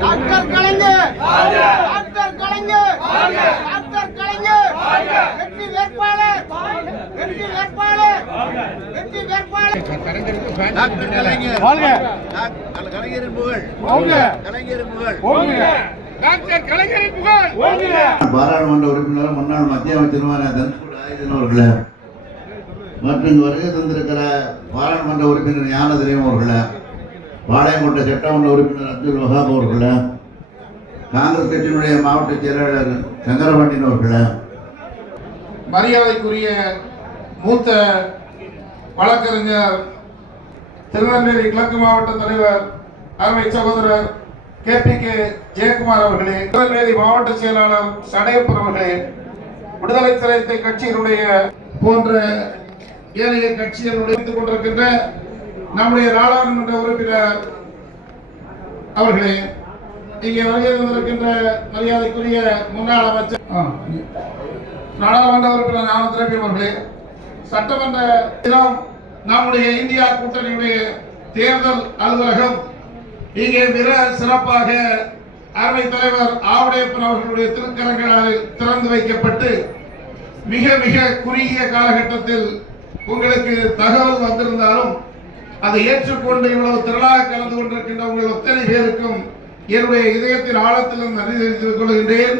Doctor Kalaignar doctor Kalaignar doctor Kalaignar வெற்றி வேட்பாளர் வெற்றி வேட்பாளர் வெற்றி வேட்பாளர் டாக்டர் கலைஞர் வாழ்க டாக்டர் கலைஞரின் புகழ். புகழ். பாராளுமன்ற உறுப்பினர் முன்னாள் மத்திய அமைச்சருமான தனுஷ்கோடி ஆயுதன் அவர்களே. மற்றும் இங்கு வருகை தந்திருக்கிற பாராளுமன்ற உறுப்பினர் ஞானதிரியம் அவர்களே. பாளையங்கோட்டை சட்டமன்ற உறுப்பினர் அப்துல் வஹாப் அவர்களே. காங்கிரஸ் கட்சியினுடைய மாவட்ட செயலாளர் சங்கரபாண்டியன் அவர்களே. மரியாதைக்குரிய மூத்த வழக்கறிஞர் திருநெல்வேலி கிழக்கு மாவட்ட தலைவர் அருமை சகோதரர் கே பி கே ஜெயக்குமார் அவர்களே திருநெல்வேலி மாவட்ட செயலாளர் சடையப்பன் அவர்களே விடுதலை சிறுத்தை கட்சியினுடைய போன்ற ஏனைய வைத்துக் கொண்டிருக்கின்ற நம்முடைய நாடாளுமன்ற உறுப்பினர் அவர்களே இங்கே வருகை தந்திருக்கின்ற மரியாதைக்குரிய முன்னாள் அமைச்சர் நாடாளுமன்ற உறுப்பினர் ஞான திரவியம் அவர்களே சட்டமன்ற தினம் நம்முடைய இந்தியா கூட்டணியுடைய தேர்தல் அலுவலகம். இங்கே மிக சிறப்பாக அருமை தலைவர் ஆவடையப்பன் அவர்களுடைய திருக்கரங்களால் திறந்து வைக்கப்பட்டு மிக மிக குறுகிய காலகட்டத்தில் உங்களுக்கு தகவல் வந்திருந்தாலும் அதை ஏற்றுக்கொண்டு இவ்வளவு திரளாக கலந்து கொண்டிருக்கின்ற உங்கள் ஒத்தனை பேருக்கும் என்னுடைய இதயத்தின் ஆழத்திலும் நன்றி தெரிவித்துக் கொள்கின்றேன்.